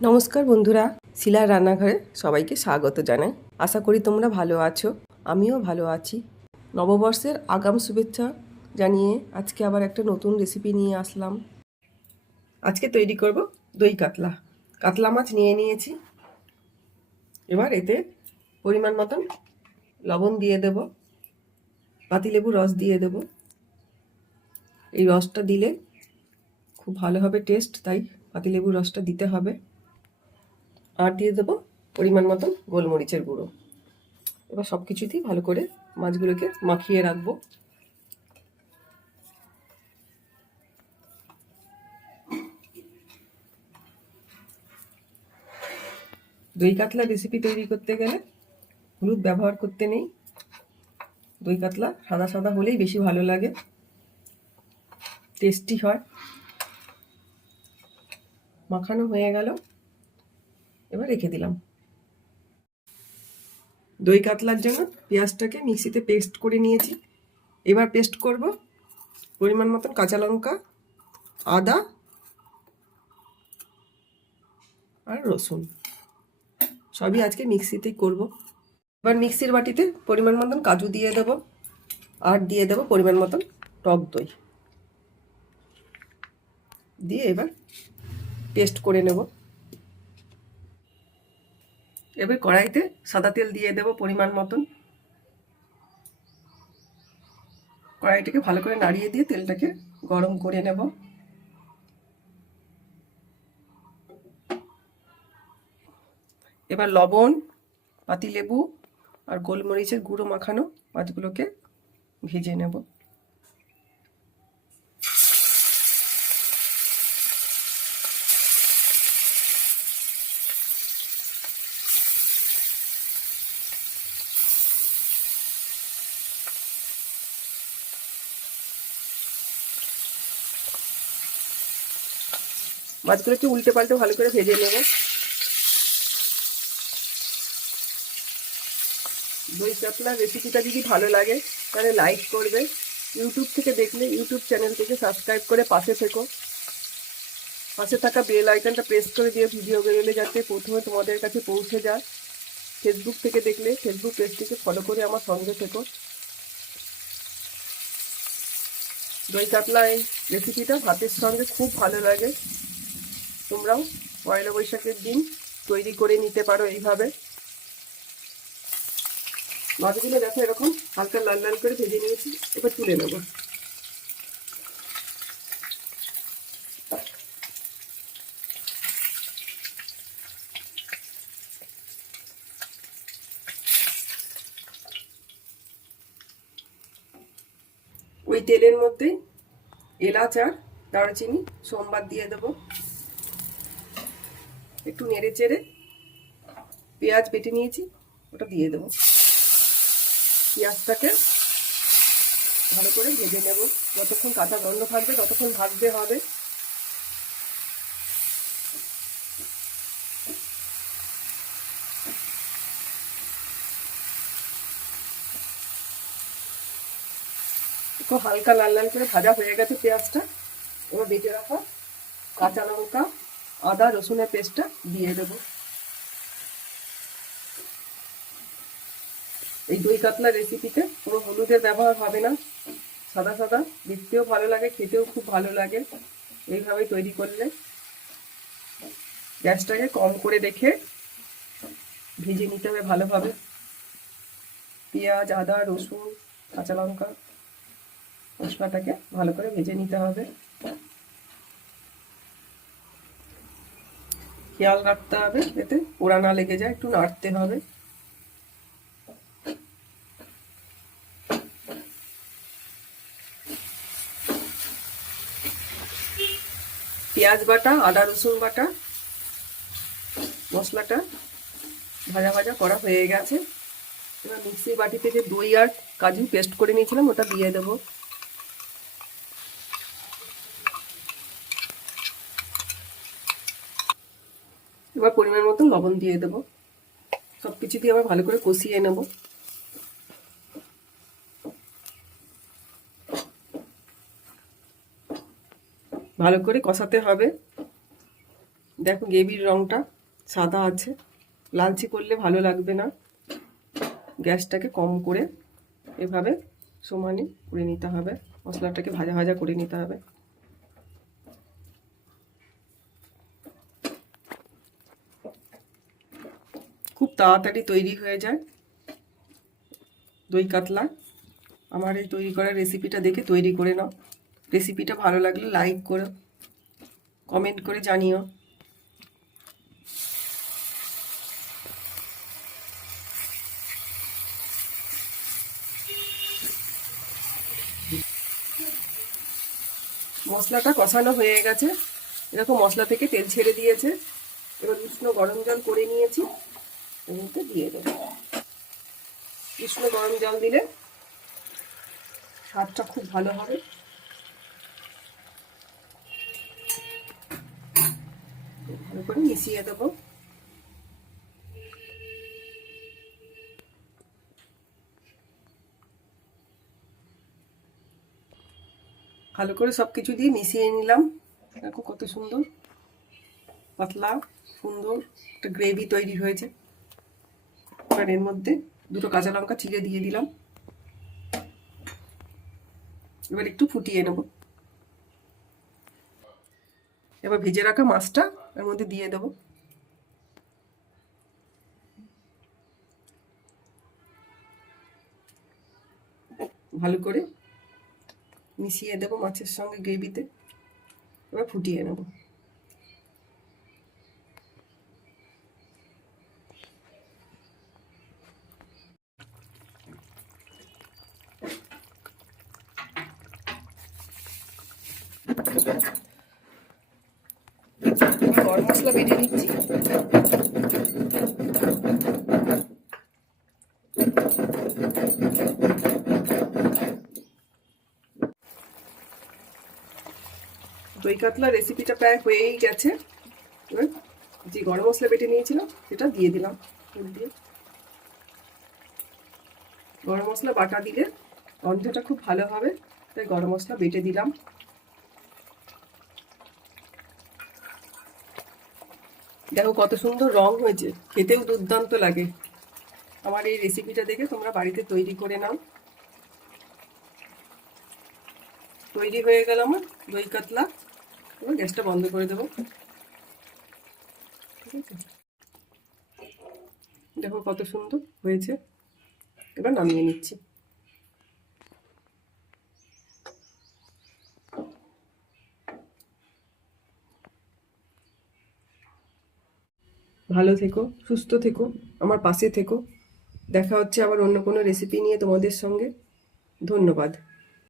নমস্কার বন্ধুরা, শিলার রান্নাঘরে সবাইকে স্বাগত জানাই। আশা করি তোমরা ভালো আছো, আমিও ভালো আছি। নববর্ষের আগাম শুভেচ্ছা জানিয়ে আজকে আবার একটা নতুন রেসিপি নিয়ে আসলাম। আজকে তৈরি করব দই কাতলা। কাতলা মাছ নিয়ে নিয়েছি। এবার এতে পরিমাণ মতন লবণ দিয়ে দেব পাতিলেবু রস দিয়ে দেব। এই রসটা দিলে খুব ভালো হবে টেস্ট তাই পাতিলেবুর রসটা দিতে হবে। আর দিয়ে দেবো পরিমাণ মতন গোলমরিচের গুঁড়ো। এবার সব কিছুতেই ভালো করে মাছগুলোকে মাখিয়ে রাখব। দই কাতলা রেসিপি তৈরি করতে গেলে হলুদ ব্যবহার করতে নেই। দই কাতলা সাদা সাদা হলেই বেশি ভালো লাগে। টেস্টি হয়। মাখানো হয়ে গেল। এবার রেখে দিলাম। দই কাতলার জন্য পেঁয়াজটাকে মিক্সিতে পেস্ট করে নিয়েছি। এবার পেস্ট করব পরিমাণ মতন কাঁচা লঙ্কা, আদা আর রসুন। সবই আজকে মিক্সিতেই করব। এবার মিক্সির বাটিতে পরিমাণ মতন কাজু দিয়ে দেব আর দিয়ে দেব পরিমাণ মতন টক দই। দিয়ে এবার পেস্ট করে নেব। এবার কড়াইতে সাদা তেল দিয়ে দেব পরিমাণ মতন। কড়াইটাকে ভালো করে নাড়িয়ে দিয়ে তেলটাকে গরম করে নেব। এবার লবণ, পাতিলেবু আর গোলমরিচের গুঁড়ো মাখানো মাছগুলোকে ভেজে নেব। মাছগুলো একটু উল্টে পাল্টে ভালো করে ভেজে নেব। দই কাতলার রেসিপিটা যদি ভালো লাগে, তাহলে লাইক করবে। ইউটিউব থেকে দেখলে ইউটিউব চ্যানেল থেকে সাবস্ক্রাইব করে পাশে থেকো। পাশে থাকা বেল আইকনটা প্রেস করে দিয়ে ভিডিও বেরোলে যাতে প্রথমে তোমাদের কাছে পৌঁছে যায়। ফেসবুক থেকে দেখলে ফেসবুক পেজটিকে ফলো করে আমার সঙ্গে থেকো। দই কাতলা এই রেসিপিটা ভাতের সঙ্গে খুব ভালো লাগে। তোমরাও পয়লা বৈশাখের দিন তৈরি করে নিতে পারো এইভাবে। মাছগুলো দেখো এরকম হালকা লাল লাল করে ভেজে নিয়েছি, এবার তুলে নেব। ওই তেলের মধ্যে এলাচ আর দারচিনি সোমবার দিয়ে দেবো। একটু নেড়ে চেড়ে পেঁয়াজ বেটে নিয়েছি, ওটা দিয়ে দেবো। পেঁয়াজটাকে ভালো করে ভেজে নেব। যতক্ষণ কাঁচা গন্ধ থাকবে, ততক্ষণ ভাজতে হবে। খুব হালকা লাল লাল করে ভাজা হয়ে গেছে পেঁয়াজটা। এবার বেটে রাখা কাঁচা লঙ্কা আদা রসুনের পেস্টটা দিয়ে দেব। এই দই কাতলা রেসিপিতে কোনো হলুদের ব্যবহার হবে না। সাদা সাদা, দেখতেও ভালো লাগে, খেতেও খুব ভালো লাগে। এইভাবে তৈরি করলে গ্যাসটাকে কম করে রেখে ভেজে নিতে হবে ভালোভাবে। পেঁয়াজ, আদা, রসুন, কাঁচা লঙ্কা, মশলাটাকে ভালো করে ভেজে নিতে হবে। খেয়াল রাখতে হবে এতে। পোড়া না লেগে যায়, একটু নাড়তে হবে। পেঁয়াজ বাটা, আদা, রসুন বাটা, মশলাটা ভাজা ভাজা করা হয়ে গেছে। এবার মিক্সির বাটিতে যে দই আর কাজু পেস্ট করে নিয়েছিলাম, ওটা দিয়ে দেবো। এবার পরিমাণ মতো লবণ দিয়ে দেবো। সব কিছু দিয়ে আবার ভালো করে কষিয়ে নেব। ভালো করে কষাতে হবে। দেখো গ্রেভির রঙটা সাদা আছে। লালচে করলে ভালো লাগবে না। গ্যাসটাকে কম করে এভাবে সমানে করে নিতে হবে। মশলাটাকে ভাজা ভাজা করে নিতে হবে খুব তাড়াতাড়ি তৈরি হয়ে যায়। দই কাতলা। আমার এই তৈরি করার রেসিপিটা দেখে তৈরি করে নাও। রেসিপিটা ভালো লাগলে লাইক করো কমেন্ট করে জানিও। মশলাটা কষানো হয়ে গেছে। এরকম মশলা থেকে তেল ছেড়ে দিয়েছে। এবার উষ্ণ গরম জল করে নিয়েছি। এর মধ্যে দিয়ে দেবো। উষ্ণ গরম জল দিলে স্বাদটা খুব ভালো হবে। ভালো করে মিশিয়ে দেবো। ভালো করে সব কিছু দিয়ে মিশিয়ে নিলাম। দেখো কত সুন্দর, পাতলা, সুন্দর একটা গ্রেভি তৈরি হয়েছে। এবার এর মধ্যে দুটো কাঁচা লঙ্কা চিড়ে দিয়ে দিলাম। এবার একটু ফুটিয়ে নেব। এবার ভেজে রাখা মাছটা এর মধ্যে দিয়ে দেবো। ভালো করে মিশিয়ে দেবো মাছের সঙ্গে গ্রেভিতে। এবার ফুটিয়ে নেব। গরম মশলা বেটে নিচ্ছি। দই কাতলা রেসিপিটা প্রায় হয়েই গেছে। এবার যে গরম মশলা বেটে নিয়েছিলাম, সেটা দিয়ে দিলাম দিয়ে। গরম মশলা বাটা দিলে গন্ধটা খুব ভালো হবে, তাই গরম মশলা বেটে দিলাম। দেখো কত সুন্দর রং হয়েছে। খেতেও দুর্দান্ত লাগে। আমার এই রেসিপিটা দেখে তোমরা বাড়িতে তৈরি করে নাও। তৈরি হয়ে গেল আমার দই কাতলা। এবার গ্যাসটা বন্ধ করে দেবো। ঠিক আছে? দেখো কত সুন্দর হয়েছে। এবার নামিয়ে নিচ্ছি। ভালো থেকো, সুস্থ থেকো, আমার পাশে থেকো। দেখা হচ্ছে আবার অন্য কোনো রেসিপি নিয়ে তোমাদের সঙ্গে। ধন্যবাদ।